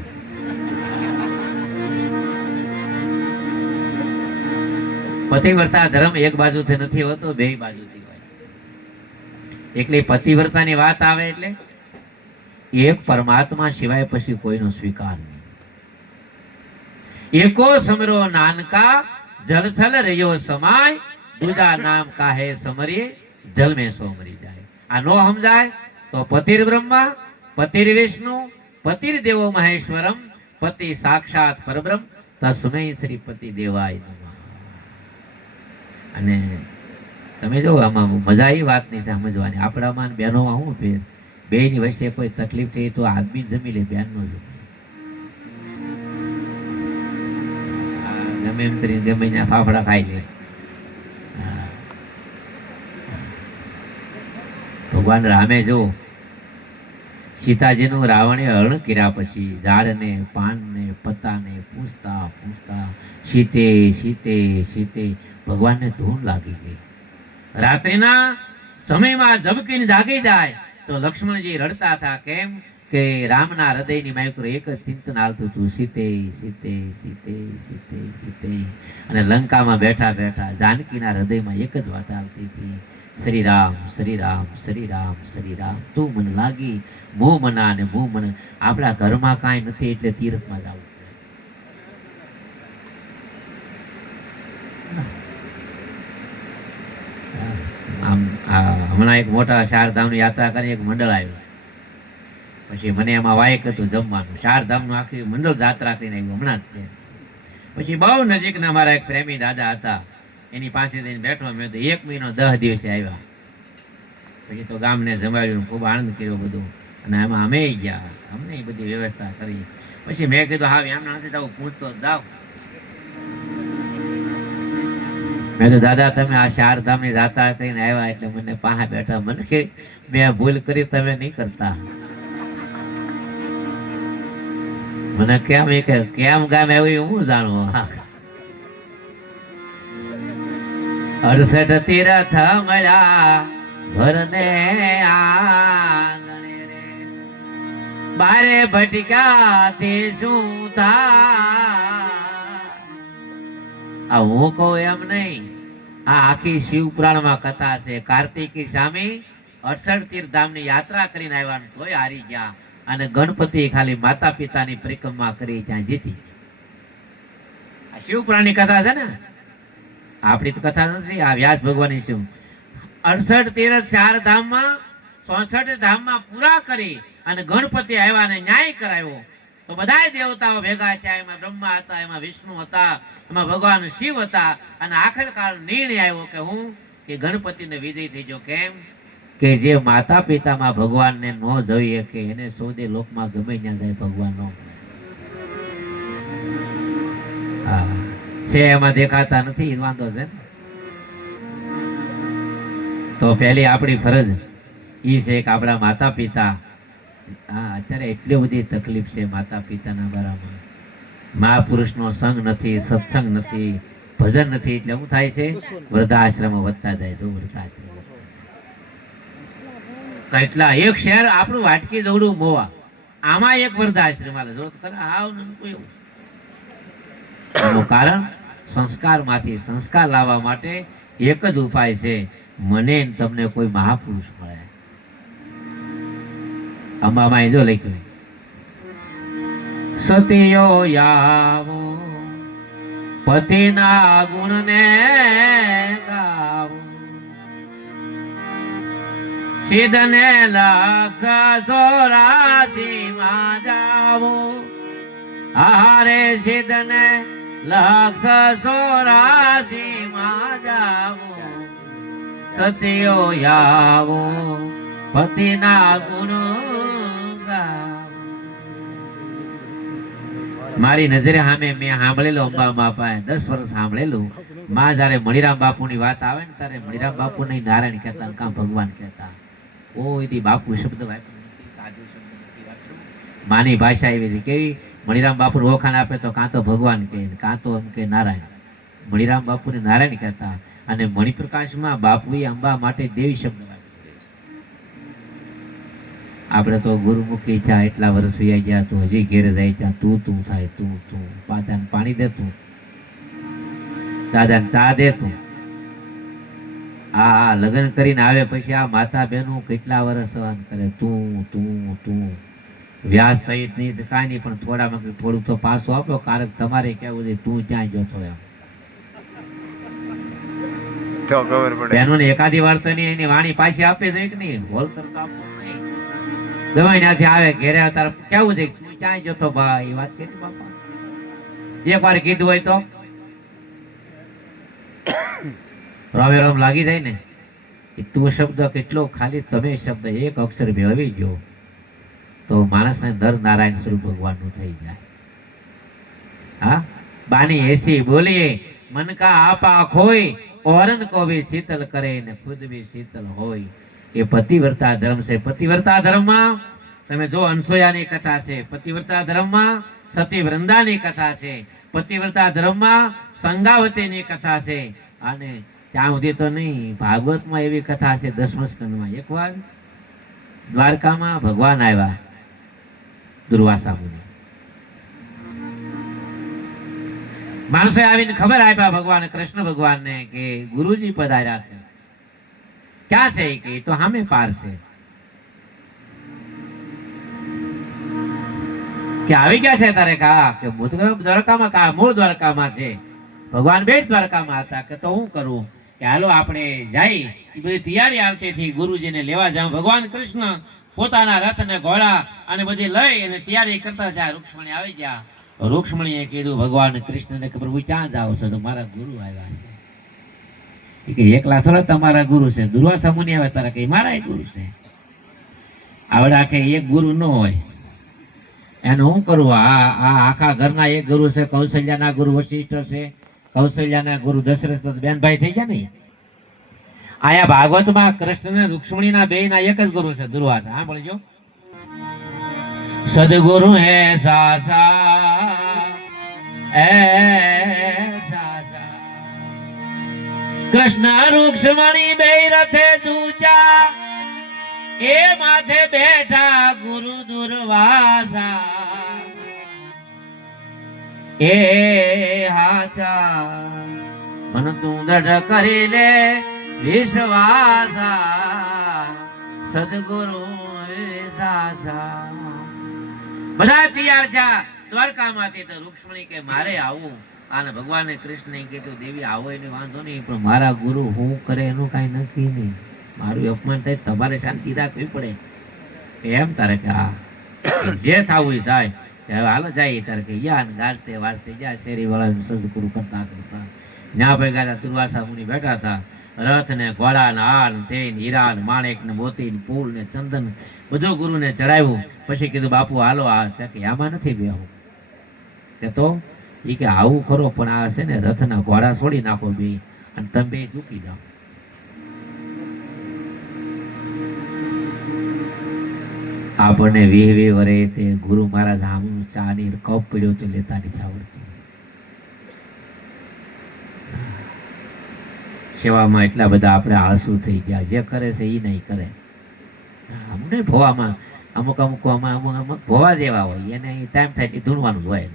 પતિવ્રતા ધર્મ એક બાજુથી નથી હોતો, 2 બાજુથી હોય. એકલી પતિવ્રતાની વાત આવે એટલે એક પરમાત્મા સિવાય પછી કોઈનો સ્વીકાર નહીં. એકો સમરો નાનકા જલથલ રહ્યો સમાય, દૂજા નામ કાહે સમરી જલ में સો મરી જાય. આ નો સમજાય તો પતિર બ્રહ્મા, પતિર વિષ્ણુ, પતિર દેવો મહેશ્વરમ, પતિ સાક્ષાત પરબ્રહ્મ, તસ્મૈ શ્રી પતિ દેવાય નમઃ. અને તમે જો આમાં મજા એ વાત નહીં સમજવાની. આપણામાં બહેનોમાં શું ફેર? બેની વચ્ચે કોઈ તકલીફ થઈ તો આદમી જમી લે, બેનનો જમે. ગમે એમ કરીને ગમે ત્યાં ફાફડા ખાઈ લે. ભગવાન રામે જો સીતાજીનું રાવણે હરણ કર્યા પછી ઝાડને પાનને પત્તાને પૂછતા પૂછતા સીતે સીતે સીતે ભગવાનને ધૂન લાગી ગઈ. રાત્રિના સમયમાં ઝબકીને જાગી જાય તો લક્ષ્મણજી રડતા હતા. કેમ કે રામના હૃદયની માયકુર એક જ ચિંતન આવતું હતું, સીતે સીતે સીતે સીતે સીતે. અને લંકામાં બેઠા બેઠા જાનકીના હૃદયમાં એક જ વાત આવતી હતી, શ્રી રામ શ્રી રામ શ્રી રામ શ્રી રામ. તું મને લાગી મું મના અને મું મન. આપણા ઘરમાં કાંઈ નથી એટલે તીર્થમાં જવું પડે. હમણાં એક મોટા 4 ધામની યાત્રા કરી એક મંડળ આવ્યું. પછી મને એમાં વાયક હતું જમવાનું. 4 ધામનું આખી મંડળ યાત્રા કરીને આવ્યું હમણાં જ. પછી બહુ નજીકના મારા એક પ્રેમી દાદા હતા, એની પાસે જઈને બેઠો. મેં તો 1 મહિનો 10 દિવસે આવ્યા. પછી તો ગામને જમાડ્યું, ખૂબ આનંદ કર્યો બધું, અને એમાં અમે ગયા, અમને એ બધી વ્યવસ્થા કરી. પછી મેં કીધું હા એમ નથી જવું, પૂછતો જાઓ. મેં તો દાદા તમે આ 4 ધામની જાત્રા કરીને આવ્યા એટલે મને પાહા બેઠા, મને કે મેં ભૂલ કરી તમે નહીં કરતા. મને કેમ એ કે કેમ ગામ આવ્યું હું જાણવું. 68 તીરથ મળ્યા ઘરને આંગણે રે, બારે ભટક્યા તે શું આ હું કહું એમ નહીં, આ આખી શિવ પુરાણમાં કથા છે. કાર્તિકી સ્વામી 68 તીર્થધામની યાત્રા કરીને આવ્યા, તોય હારી ગયા, અને ગણપતિ ખાલી માતા પિતાની પરિક્રમા કરી ત્યાં જીતી. આ શિવ પુરાણની કથા છે ને, આપણી તો કથા નથી, આ વ્યાસ ભગવાનની શિવ. 68 તીર્થ 4 ધામમાં 66 ધામમાં પૂરા કરી અને ગણપતિ આવ્યા ને ન્યાય કરાવ્યો. તો બધાય દેવતાઓ ભેગા થયા, એમાં બ્રહ્મા હતા, એમાં વિષ્ણુ હતા, એમાં ભગવાન શિવ હતા, અને આખરકાર નિર્ણય આવ્યો કે હું કે ગણપતિને વિજય થઈજો. કેમ કે જે માતા પિતામાં ભગવાનને ન જોઈએ કે એને સૌદે લોકમાં ગમે ત્યાં જાય ભગવાન નો મળે. હા છે એમાં દેખાતા નથી, વાંધો છે. તો પહેલી આપણી ફરજ ઈ છે કે આપણા માતા પિતા, હા અત્યારે એટલી બધી તકલીફ છે માતા પિતાના બારામાં. મહાપુરુષનો સંગ નથી, સત્સંગ નથી, ભજન નથી, એટલે શું થાય છે વૃદ્ધાશ્રમ વધતા જાય. તો વૃદ્ધાશ્રમ કેટલા એક શહેર આપણું વાટકી દોડું મોવા, આમાં એક વૃદ્ધાશ્રમ આલે જો તો કરે હાવ નનકું એવું. એનું કારણ સંસ્કારમાંથી સંસ્કાર લાવવા માટે એક જ ઉપાય છે, મને તમને કોઈ મહાપુરુષ મળે. અંબામાં જો લખ્યું સતિયો યાવો પતિના ગુણને ગાવો, સિદ્ધને લક્ષ 84 માં જાવો. હારે સિદ્ધને લક્ષ 84 માં જાવો, સત્યો યાવો પતિના ગુણ ગાવો. મારી નજરે સામે મેં સાંભળેલું, અંબા બાપા 10 વર્ષ સાંભળેલું. માં જયારે મણિરામ બાપુની વાત આવે ને ત્યારે મણિરામ બાપુ નહીં નારાયણ કહેતા, કાં ભગવાન કહેતા. કોઈ બાપુ શબ્દ વાપર્યો નથી, સાધુ શબ્દ નથી વાપર્યો. માની ભાષા એવી હતી કેવી, મણિરામ બાપુ ઓળખાણ આપે તો કાં તો ભગવાન કહે, કાં તો એમ કે નારાયણ. મણિરામ બાપુને નારાયણ કહેતા, અને મણિપ્રકાશમાં બાપુએ અંબા માટે દેવી શબ્દ વાપર્યો. આપણે તો ગુરુમુખી છે એટલા વર્ષ વયા ગયા, તો હજી ઘેરે જાય ત્યાં તું તું થાય, તું તું. દાદાને પાણી દેતું, દાદાને ચા દેતું. આ લગ્ન કરીને આવે પછી આ માતા બહેનો કેટલા વર્ષ સહન કરે, તું તું તું. વ્યાસ સહિત નહીં કાંઈ નહીં, પણ થોડામાં થોડુંક તો પાછું આપો, કારણ તમારે કેવું છે તું ત્યાં જતો એમ. બહેનોને એકાદી વાર તો નહીં એની વાણી પાછી આપે તો એક નહીં, હોલતર તો આપવું નહીં. દવાઈ ત્યાંથી આવે ઘેરે તારે કેવું છે તું ક્યાંય જતો ભાઈ, એ વાત કરી બાપા. એક વાર કીધું હોય તો રોમે રોમ લાગી જાય ને. એ તું શબ્દ કેટલો, ખાલી તમે શબ્દ એક અક્ષર ભેળવી ગયો તો માણસને નર નારાયણ સ્વરૂપ ભગવાનનું થઈ જાય. હા બાની એસી બોલીએ મન કા આપા ખોય, ઓરન કો ભી શીતલ કરે ને ખુદ ભી શીતલ હોય. એ પતિવ્રતા ધર્મ છે. પતિવ્રતા ધર્મમાં તમે જો અનસોયાની કથા છે, પતિવ્રતા ધર્મમાં સતી વૃંદાની કથા છે, પતિવ્રતા ધર્મમાં સંગાવતીની કથા છે. અને ત્યાં સુધી તો નહીં, ભાગવતમાં એવી કથા છે 10મા સ્કંદમાં. એકવાર દ્વારકામાં ભગવાન આવ્યા, દુર્વાસા મુનિ. માણસો આવીને ખબર આપ્યા ભગવાન કૃષ્ણ ભગવાનને કે ગુરુજી પધાર્યા છે. ક્યાં છે કે તો સામે પાર છે. કે આવી ગયા છે તારે કા કે દ્વારકામાં, કા મૂળ દ્વારકામાં છે. ભગવાન બેટ દ્વારકામાં હતા. કે તો હું કરું કે હાલો આપણે જઈ. એ બધી તૈયારી આવતી હતી ગુરુજીને લેવા જાવ. ભગવાન કૃષ્ણ પોતાના રથ ને ઘોડા અને બધી લઈ અને તૈયારી કરતા જ્યાં રૂક્ષ્મણી આવી ગયા. રૂક્ષ્મણીએ કીધું ભગવાન કૃષ્ણને કે પ્રભુ ક્યાં જાઓ છો? તો મારા ગુરુ આવ્યા છે. એ કે એકલા થોડા તમારા ગુરુ છે, દુર્વાસા મુનિ આવે તારા કઈ મારા ગુરુ છે. આવડા કે એક ગુરુ ન હોય એનું શું કરવું? આ આખા ઘરના એક ગુરુ છે. કૌશલ્યાના ગુરુ વશિષ્ઠ છે, કૌશલ્યાના ગુરુ દશરથ, તો બેનભાઈ થઈ ગયા નહીં. આયા ભાગવતમાં કૃષ્ણ ને રૂક્ષ્મણીના બેયના એક જ ગુરુ છે, દુર્વાસા. હા બોલજો. સદગુરુ હે સાસા એ સાસા, કૃષ્ણ રૂક્ષ્મણી બે રથે દૂજા, એ માથે બેઠા ગુરુ દુર્વાસા, એ હાચા મન તું દઢ કરી લે વિશ્વાસા, સદગુરુ સાસા. બધા તૈયાર થયા દ્વારકામાંથી. તો રૂક્ષ્મણી કે મારે આવું. અને ભગવાને કૃષ્ણએ કીધું દેવી આવો એને વાંધો નહીં, પણ મારા ગુરુ હું કરે એનું કાંઈ નક્કી નહીં. મારું અપમાન થાય તમારે શાંતિ રાખવી પડે. એમ તારે કે હા જે થવું એ થાય. હવે હાલો જાય તારે કે યા ને ગાજતે વાજતે જ્યાં શેરી વાળા સદગુરુ કરતા કરતા ત્યાં ભેગા દુર્વાસા મુનિ બેઠા હતા. રથ ને ઘોડા ને હાર ને હીરા ને માણેક ને મોતી ને ફૂલ ને ચંદન બધું ગુરુને ચડાવ્યું. પછી કીધું બાપુ હાલો આ કે આમાં નથી બેહું. કે તો એ કે આવું ખરો, પણ આ છે ને રથના ઘોડા છોડી નાખો બે, અને તમે બે ચૂકી જાઓ. આપણને 20 વરે તે ગુરુ મહારાજ આમનું ચાની કપ પડ્યો તો લેતા નથી આવડતું. સેવામાં એટલા બધા આપણે આળસુ થઈ ગયા. જે કરે છે એ નહીં કરે. અમને ભોવામાં અમુક ભોવા જેવા હોય, એને ટાઈમ થાય એટલે ધૂણવાનું જ હોય.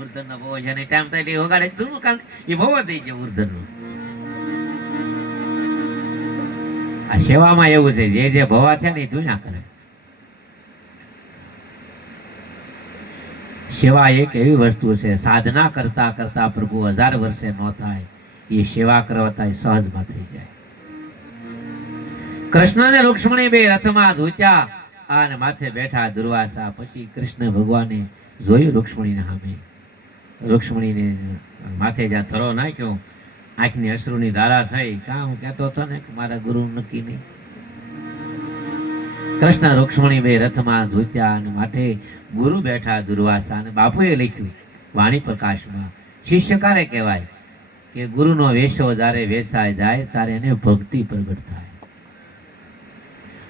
ઉર્ધન ભોવો છે ટાઈમ થાય એટલે વગાડે ધૂણું, કારણ એ ભોવા થઈ જાય ઉર્ધનનું. આ સેવામાં એવું છે, જે ભવા છે ને એ ધૂણ્યા કરે. સેવા એક એવી વસ્તુ છે, સાધના કરતા કરતા પ્રભુ 1000 વર્ષે ન થાય, એ સેવા કરતા સહજમાં થઈ જાય. કૃષ્ણ ને રૂક્ષ્મણી બે રથમાં ધૂચ્યા અને માથે બેઠા દુર્વાસા. પછી કૃષ્ણ ભગવાને જોયું રૂક્ષ્મણીને સામે. રૂક્ષ્મણીને માથે જ્યાં થરો નાખ્યો, આંખની અશ્રુની ધારા થઈ. કાં હું કહેતો હતો ને કે મારા ગુરુ નક્કી નહીં. કૃષ્ણ રૂક્ષ્મણી બે રથમાં ધૂચ્યા અને માથે ગુરુ બેઠા દુર્વાસા. અને બાપુએ લખ્યું વાણી પ્રકાશમાં, શિષ્ય કારે કહેવાય કે ગુરુનો વેશો જ્યારે વેચાઈ જાય ત્યારે એને ભક્તિ પ્રગટ થાય.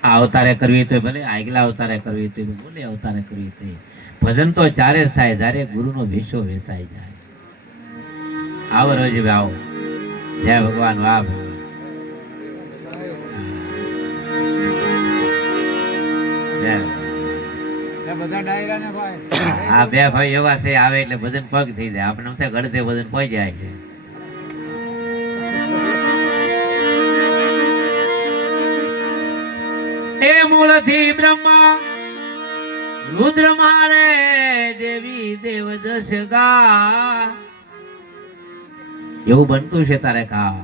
આ અવતારે કરવી તો ભલે, આગલા અવતારે કરવી તો બોલે અવતારે કરવી તો ભજન તો ત્યારે જ થાય જ્યારે ગુરુનો વેશો વેચાઈ જાય. આવો રોજ આવો. જય ભગવાન. વાહ ભગવાન. હા બે ભાઈ એવા છે, આવે એટલે ભજન પગ થઈ જાય. આપણે ગળતે ભજન પહોંચી જાય છે. એ મૂળથી બ્રહ્મા રુદ્ર મારે દેવી દેવ જસ ગા. એવું બનતું છે તારે કા.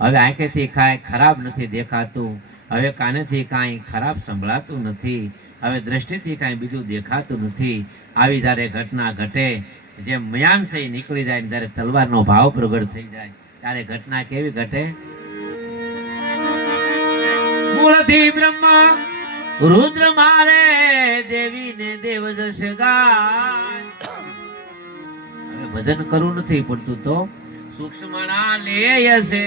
હવે આંખેથી કાંઈ ખરાબ નથી દેખાતું, હવે કાનેથી કાંઈ ખરાબ સંભળાતું નથી, હવે દ્રષ્ટિથી કાંઈ બીજું દેખાતું નથી. આવી જ્યારે ઘટના ઘટે, જેમ મયાન છે નીકળી જાય, જ્યારે તલવારનો ભાવ પ્રગટ થઈ જાય, ત્યારે ઘટના કેવી ઘટે? મૂળથી બ્રહ્મા રુદ્ર મારે દેવી ને દેવ જશ ગાય. હવે ભજન કરવું નથી પડતું તો સૂક્ષ્મણા લેય છે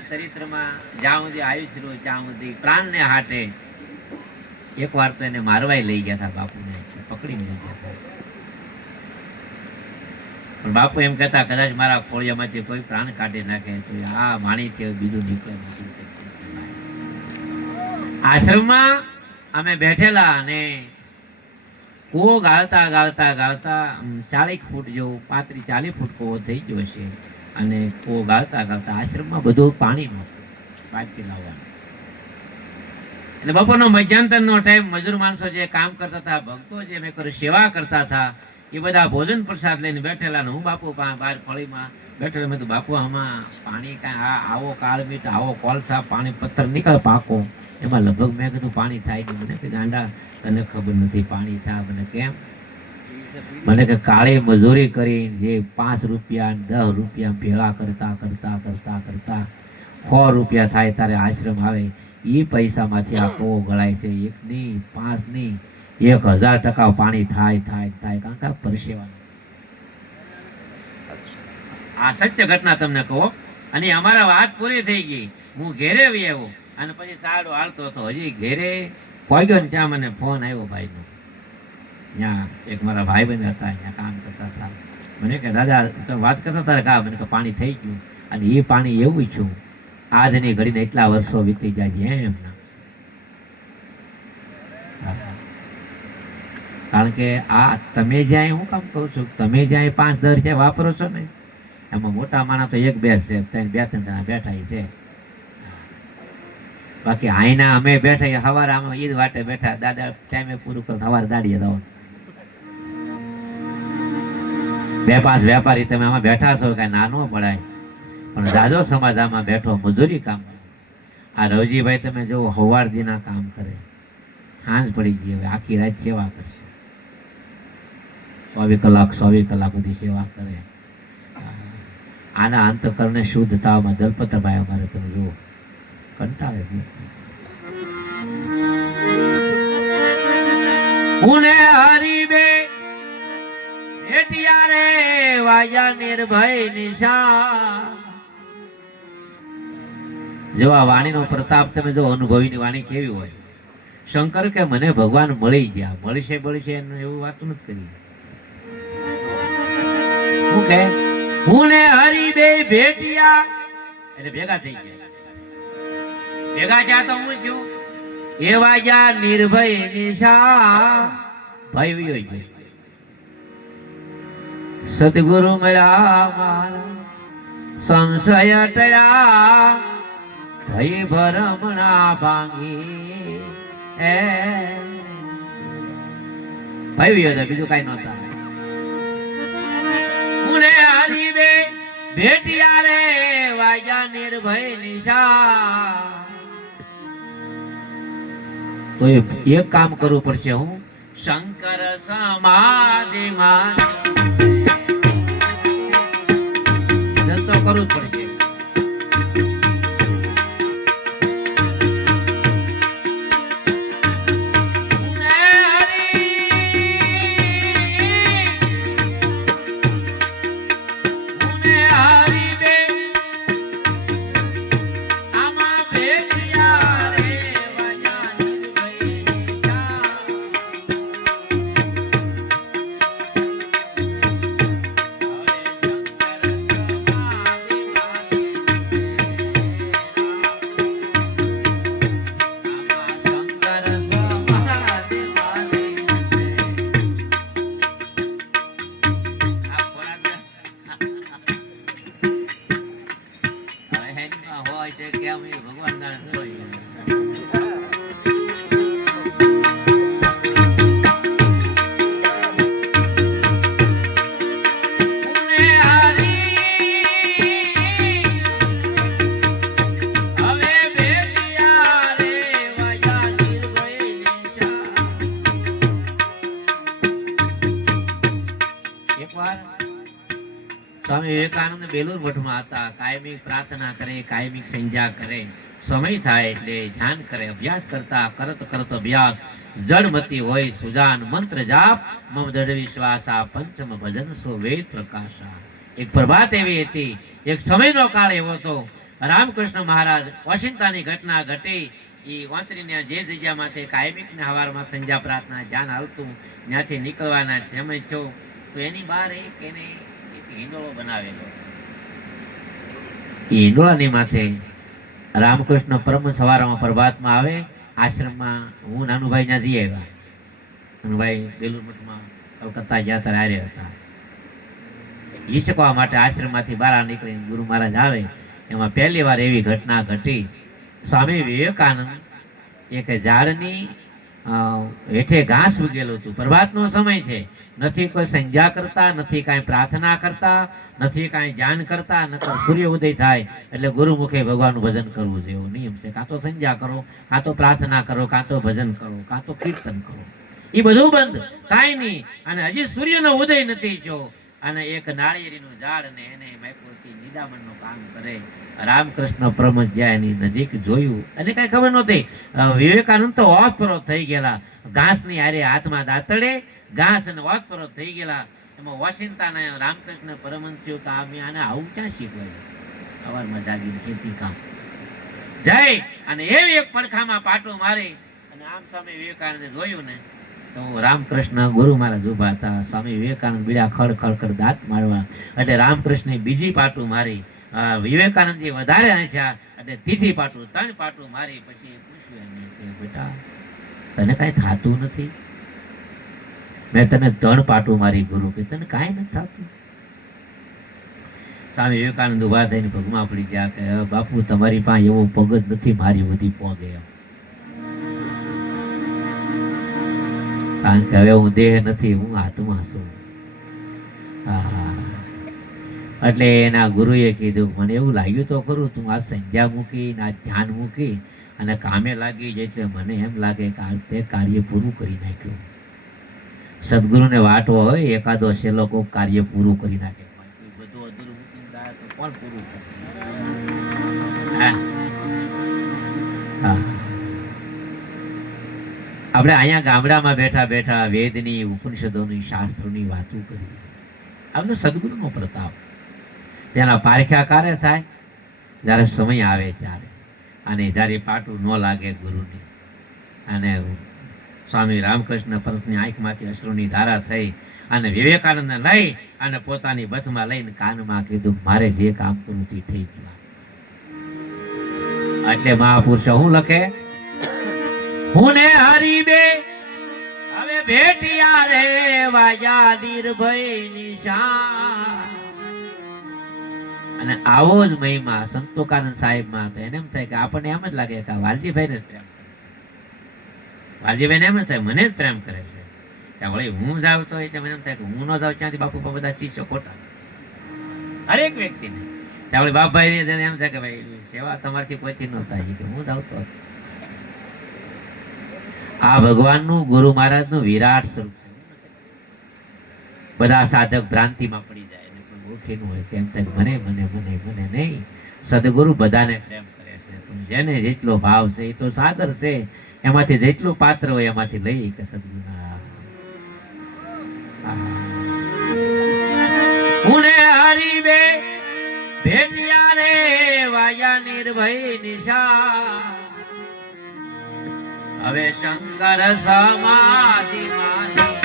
એના ચરિત્રમાં જ્યાં સુધી આયુષ્ય ત્યાં સુધી પ્રાણને હાટે એકવાર તો એને મારવાય લઈ ગયા હતા બાપુને, પકડીને લઈ ગયા હતા. પણ બાપુ એમ કહેતા કદાચ મારા ખોળિયામાંથી કોઈ પ્રાણ કાઢી નાખે તો આ વાણીથી બીજું નીકળે નથી. આશ્રમમાં અમે બેઠેલા અને કૂવો ગાળતા ગાળતા ગાળતા 40 ફૂટ જેવો 35-40 ફૂટ કૂવો થઈ ગયો છે. અને કૂવો ગાળતા ગાળતા આશ્રમમાં બધું પાણી નહોતું પાછી લાવવાનું. એટલે બપોરનો મધ્યાંતરનો ટાઈમ મજૂર માણસો જે કામ કરતા હતા, ભક્તો જે મેં કર્યું સેવા કરતા હતા, એ બધા ભોજન પ્રસાદ લઈને બેઠેલા. ને હું બાપુ બહાર ફળીમાં બેઠેલો. મેં તો બાપુ આમાં પાણી કાંઈ આવો કાળમીટ, આવો કોલસા, પાણી પથ્થર નીકળે પાકો, એમાં લગભગ મેં કીધું પાણી થાય કે મને કે ગાંડા તને ખબર નથી પાણી થાય. મને કેમ? મને કે કાળી મજૂરી કરી જે 5 રૂપિયા 10 રૂપિયા ભેળા કરતા કરતા કરતા કરતા 100 રૂપિયા થાય તારે આશ્રમ આવે, એ પૈસામાંથી આ કૂવો ગળાય છે. 1 નહીં 5 નહીં 1000% પાણી થાય થાય થાય, કારણ કે પરસેવા. આ સત્ય ઘટના તમને કહો. અને અમારા વાત પૂરી થઈ ગઈ, હું ઘેરે આવ્યો અને પછી સાડો હાલતો હતો. હજી ઘેરે પહોંચ્યો ને ત્યાં મને ફોન આવ્યો ભાઈનો. ત્યાં એક મારા ભાઈબંધ હતા, ત્યાં કામ કરતા હતા. મને કે દાદા તમે વાત કરતા હતા કા? મને કે પાણી થઈ ગયું. અને એ પાણી એવું છું આજની ઘડીને એટલા વર્ષો વીતી જાય એમ ના. કારણ કે આ તમે જ્યાં હું કામ કરું છું, તમે જ્યાં 5-10 રૂપિયા વાપરો છો ને, એમાં મોટા માણસ તો 1-2 છે, 2-3 જણા બેઠા છે. બાકી આઈના અમે બેઠા સવારે આમાં ઈદ વાટે બેઠા, દાદા ટાઈમે પૂરું કરતા સવારે દાડીએ જવાનું. 2-5 વેપારી તમે આમાં બેઠા છો, કાંઈ નાનો પડાય. પણ દાદો સમાજ આમાં બેઠો મજૂરી કામ. આ રવજીભાઈ તમે જો હવારદીના કામ કરે, સાંજ પડી ગઈ હવે આખી રાત સેવા કરશે. 24 કલાક બધી સેવા કરે. આના અંતકરણને શુદ્ધતામાં દલપતભાઈ અમારે તમે જુઓ કંટાળે નહીં. ઉને હરીબે એટિયા રે વાયા નિર્ભય નિશા. જો આ વાણીનો પ્રતાપ તમે જો અનુભવીની વાણી કેવી હોય. શંકર કે મને ભગવાન મળી ગયા, મળશે એવું વાત નથી કરી. શું કે હું ને હરી બે ભેટિયા એટલે ભેગા થઈ ગયા. ભેગા થયા તો હું છું એવા જા નિર્ભય નિશા. ભય વિયો ગયો. સદગુરુ મળ્યા મારા સંશય ટળ્યા, ભય ભરમણા ભાંગી એ ભય વિયો જાય, બીજું કઈ નહોતા. ઉને હારી બે ભેટિયા રે વાજા નિર્ભય નિશા. તો એક કામ કરવું પડશે, હું શંકર સમાધિમાં જતો કરવું જ પડશે. સ્વામી વિવેકાનંદ બેલુર મઠમાં હતા. કાયમિક પ્રાર્થના કરે, કાયમિક સંધ્યા કરે, સમય થાય એટલે ધ્યાન કરે, અભ્યાસ કરતા કરત કરત અભ્યાસ જડમતી હોય સુજાન મંત્ર જાપ મમ દૃઢ વિશ્વાસા પંચમ ભજન સો વેદ પ્રકાશા. એક પ્રભાત એવી હતી, એક સમયનો કાળ એવો હતો રામકૃષ્ણ મહારાજ ઓશિંતાની ઘટના ઘટી એ વાંચરીને જે જગ્યામાંથી કાયમિકને હવારમાં સંધ્યા પ્રાર્થના ધ્યાન આવતું ત્યાંથી નીકળવાના તેમ છો તો એની બહાર એને એક હિંડોળો બનાવેલો. એ હિંડોળાની માથે રામકૃષ્ણ પરમ સવારમાં પ્રભાતમાં આવે આશ્રમમાં. હું નાનુભાઈ ત્યાં જઈ આવ્યા. નાનુભાઈ બેલુર મઠમાં કલકત્તા ગયા ત્યારે હારે હતા. એ શીખવા માટે આશ્રમમાંથી બહાર નીકળીને ગુરુ મહારાજ આવે. એમાં પહેલી વાર એવી ઘટના ઘટી. સ્વામી વિવેકાનંદ એક ઝાડની હેઠે ઘાસ ઉગેલું હતું. પ્રભાતનો સમય છે, નથી કોઈ સંધ્યા કરતા, નથી કાંઈ પ્રાર્થના કરતા, નથી કાંઈ ધ્યાન કરતા. નકર સૂર્ય ઉદય થાય એટલે ગુરુમુખે ભગવાનનું ભજન કરવું છે એવો નિયમ છે. કાં તો સંધ્યા કરો, કાં તો પ્રાર્થના કરો, કાં તો ભજન કરો, કાં તો કીર્તન કરો. એ બધું બંધ, કાંઈ નહીં. અને હજી સૂર્યનો ઉદય નથી થયો અને એક નાળિયેરીનું ઝાડ ને એને મેકુરથી નિદામણનું કામ કરે. રામકૃષ્ણ પરમહંસ જ્યાં એની નજીક જોયું અને કાંઈ ખબર નહોતી. વિવેકાનંદ તો ઓતપ્રોત થઈ ગયેલા. ઘાસની હારે હાથમાં દાંતડે ઘાસ અને ઓતપ્રોત થઈ ગયેલા. એમાં વોશિંતાને રામકૃષ્ણ પરમહંસ થયું તો આને આવું ક્યાં શીખવાય? સવારમાં જાગીને ખેતી કામ જાય અને એવી એક પડખામાં પાટો મારી અને આમ સ્વામી વિવેકાનંદે જોયું ને તો રામકૃષ્ણ ગુરુ મહારાજ ઉભા હતા. સ્વામી વિવેકાનંદ બીજા ખડ ખડ ખડ દાંત મારવા એટલે રામકૃષ્ણે બીજી પાટું મારી. વિવેકાનંદજી વધારે હસ્યા એટલે ત્રીજી પાટું, 3 પાટું મારી. પછી પૂછ્યું એને કે બેટા તને કાંઈ થતું નથી? મેં તને 3 પાટું મારી ગુરુ, કે તને કાંઈ નથી થતું? સ્વામી વિવેકાનંદ ઉભા થઈને પગમાં પડી ગયા કે બાપુ તમારી પાસે એવો પગ જ નથી મારી બધી પોગે એમ. કારણ કે હવે હું દેહ નથી, હું આત્મા છું. એટલે એના ગુરુએ કીધું મને એવું લાગ્યું તો ખરું તું આ સંધ્યા મૂકી ને આ ધ્યાન મૂકી અને કામે લાગી જાય એટલે મને એમ લાગે કે આ તે કાર્ય પૂરું કરી નાખ્યું. સદગુરુને વાટવો હોય એકાદો છેલ્લો કોક કાર્ય પૂરું કરી નાખે. બધું અધૂરું મૂકીને જાય તો કોણ પૂરું કરશે? આપણે અહીંયા ગામડામાં બેઠા બેઠા વેદની, ઉપનિષદોની, શાસ્ત્રોની વાતો કરી. આ બધો સદગુરુનો પ્રતાપ. તેના પારખ્યા ક્યારે થાય? જ્યારે સમય આવે ત્યારે. અને જ્યારે પાટું ન લાગે ગુરુની. અને સ્વામી રામકૃષ્ણ પરમની આંખમાંથી અશ્રુની ધારા થઈ અને વિવેકાનંદને લઈ અને પોતાની બથમાં લઈને કાનમાં કીધું મારે જે કામ કરવું તે થઈ ગયું. એટલે મહાપુરુષો શું લખે? હું ને હરી બે હવે ભેટિયા રે વાયા નિર્ભય નિશાન. અને આવો જ મહિમા સંતોકાનંદ સાહેબમાં તો એને એમ થાય કે આપણને એમ જ લાગે કે વાલજીભાઈને જ પ્રેમ કરે. વાલજીભાઈને એમ જ થાય મને જ પ્રેમ કરે છે. ત્યાં વળી હું જાઉં તો એટલે મને એમ થાય કે હું ન જાઉં ત્યાંથી બાપુ બધા શિષ્યો ખોટા. હરેક વ્યક્તિને ત્યાં વળી બાપભાઈ એમ થાય કે ભાઈ સેવા તમારાથી કોઈથી ન થાય કે હું જાઉં તો. આ ભગવાનનું ગુરુ મહારાજનું વિરાટ સ્વરૂપ છે. બધા સાધક ભ્રાંતિમાં પડી જાય એને પણ ઓળખીનું હોય કે એમ થાય મને મને મને મને નહીં. સદગુરુ બધાને પ્રેમ કરે છે પણ જેને જેટલો ભાવ છે એ તો સાગર છે. એમાંથી જેટલું પાત્ર હોય એમાંથી લઈ કે સદગુરુના ઉને હરી બે ભેટિયા રે વાયા નિર્ભય નિશા. હવે શંકર સમાધિ માની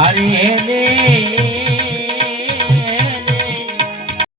હરે ને